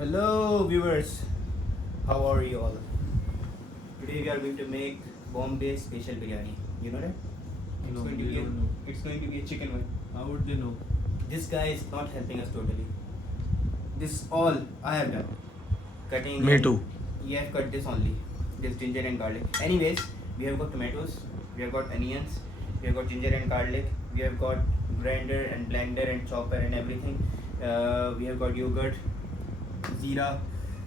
Hello viewers, how are you all? Today we are going to make Bombay special biryani. You know that? No, we don't know. It's going to be a chicken one. How would they know? This guy is not helping us totally. This is all I have done. Cutting. Me too. We have cut this only. This ginger and garlic. Anyways, we have got tomatoes, we have got onions, we have got ginger and garlic, we have got grinder and blender and chopper and everything. We have got yogurt, Zira,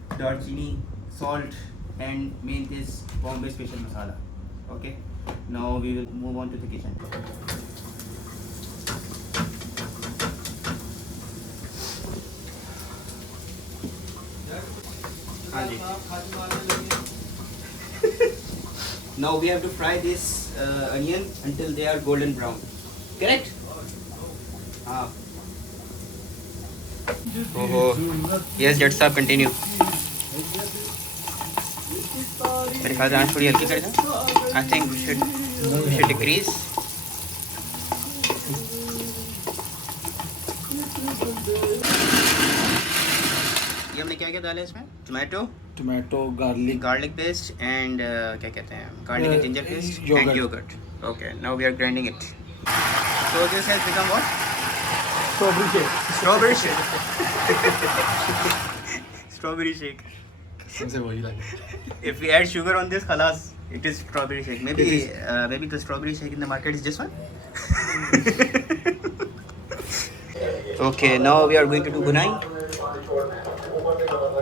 darchini, salt, and main is Bombay special masala. Okay. Now we will move on to the kitchen. Hanji. Now we have to fry this onion until they are golden brown. Correct? Ah. Oh. Yes, Jat sahab, continue. मेरे ख्याल से आँच थोड़ी हल्की कर दें. I think we should decrease. ये हमने क्या क्या डाला है इसमें? Tomato, garlic paste and क्या कहते हैं? Garlic and ginger paste yogurt. and yogurt. Okay, now we are grinding it. So this has become what? Strawberry shake. Strawberry shake. मुझे वही लगा. If we add sugar on this, khalas, it is strawberry shake. Maybe the strawberry shake in the market is this one. Okay, now we are going to do bunai.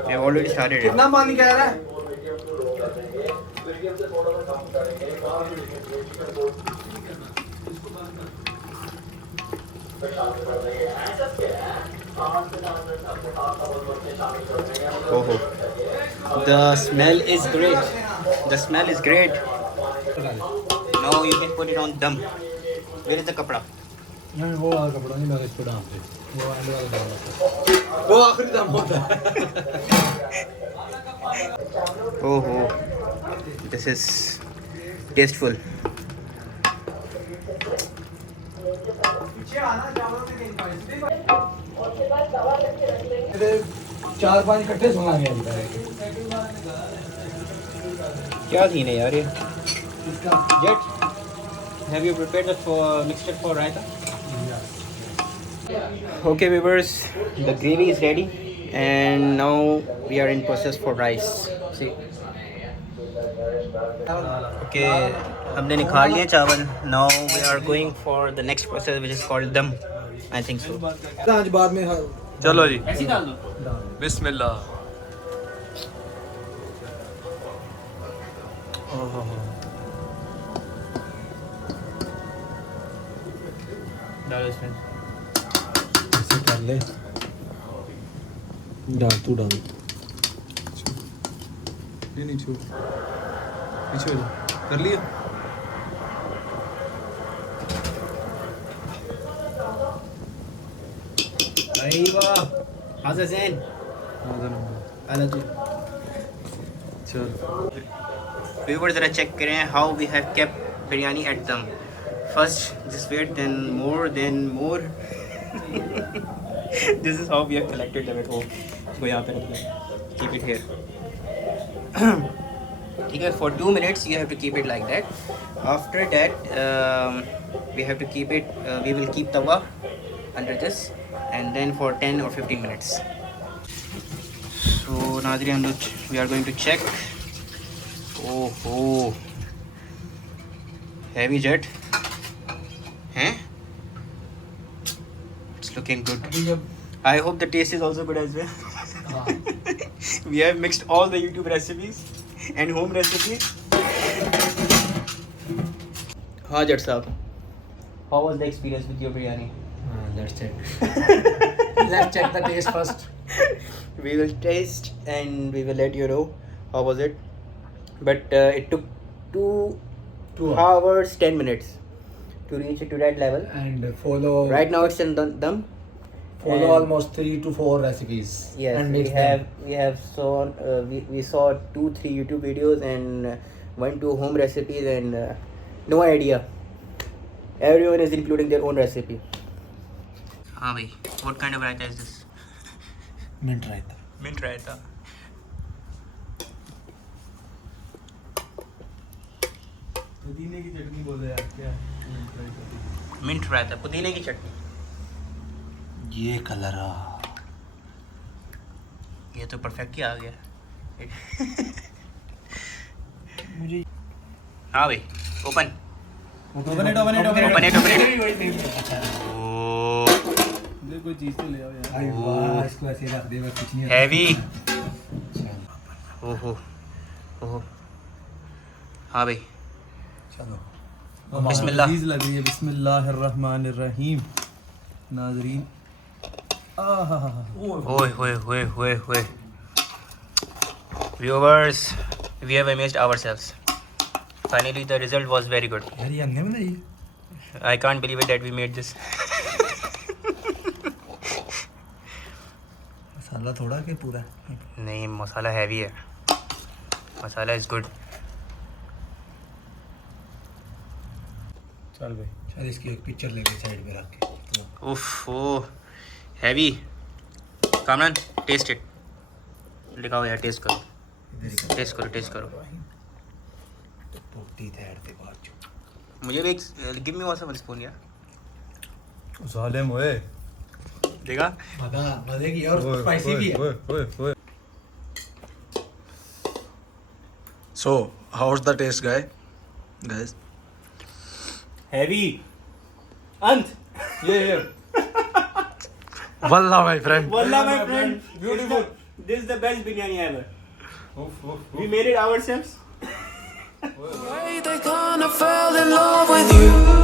We have already started it. कितना पानी कह रहा है? Oh, the smell is great. The smell is great. Now you can put it on dum. Where is the kapda? नहीं वो वाला कपड़ा नहीं मैं इसको डालते. वो एंड वाला डालना. वो आखिरी दम होता है. Oh, this is tasteful. चार पांच कट्टे सुना गया अभी तक. क्या सीन है यार ये? Jet, have you prepared the mixture for raita? Okay viewers, the gravy is ready and now we are in process for rice. See. Okay, हमने निकाल लिए चावल. Now we are going for the next process which is called dum. I think so. आज बाद में चलो जी ऐसे डाल दो. बिस्मिल्लाह. डालो इसमें. ऐसे कर ले. डाल तू डाल. ये नीचे हो जा. कर लिया. अय्वा. हाज़ा ज़ैन. अलग. चल. Viewers, जरा check करें how we have kept biryani at dum. First this weight, then more. This is how we have collected them at home. So यहाँ पे रखिए. Keep it here. ठीक है. For 2 minutes you have to keep it like that. After that we have to keep it. We will keep tawa under this, and then for 10 or 15 minutes. So नाज़रीन हम लोग we are going to check. Oh, heavy jet. Huh? It's looking good. I hope the taste is also good as well. We have mixed all the YouTube recipes and home recipes. हाँ Jat साहब. How was the experience with your biryani? Let's check. Let's check the taste first. We will taste and we will let you know how was it. But it took 2 hours 10 minutes to reach it to that level. And follow. Right now it's in dum. Follow almost 3 to 4 recipes. Yes, and we have we saw 2-3 YouTube videos and 1-2 home recipes and no idea. Everyone is including their own recipe. हाँ भाई, what kind of raita is this? Mint raita. Mint raita. पुदीने की चटनी बोले यार क्या? Mint raita, पुदीने की चटनी। ये कलर ये तो परफेक्ट ही आ गया। मुझे हाँ भाई, open open it open it open it open it. कोई चीज तो ले आओ यार। अरे वाह, इसको ऐसे रख दे, बस कुछ नहीं। हैवी। ओहो ओहो। हाँ भाई, चलो बिस्मिल्लाह। चीज लग रही है। बिस्मिल्लाहिर्रहमानिर्रहीम। नाजरीन, ओए होए होए होए होए। Viewers, we have amazed ourselves. Finally, the result was very good. यार ये हमने बनाई। I can't believe it that we made this. मसाला थोड़ा के पूरा। नहीं, मसाला हैवी है। मसाला इज गुड। चल भाई। चल इसकी एक पिक्चर लेके साइड में रख के। उफ oh heavy. Kamran, taste it. दिखाओ यार, टेस्ट करो, टेस्ट करो, टेस्ट करो। पोटी तैरते बाजू। मुझे भी एक give me also one spoon यार। जालिम ओए। देखा? मजे की और स्पाइसी भी है। So, how's the taste, guys? Heavy. अंत। Yeah. Wallah, my friend. Wallah, my friend. Beautiful. This is the best biryani ever. We made it ourselves. They kinda fell in love with you.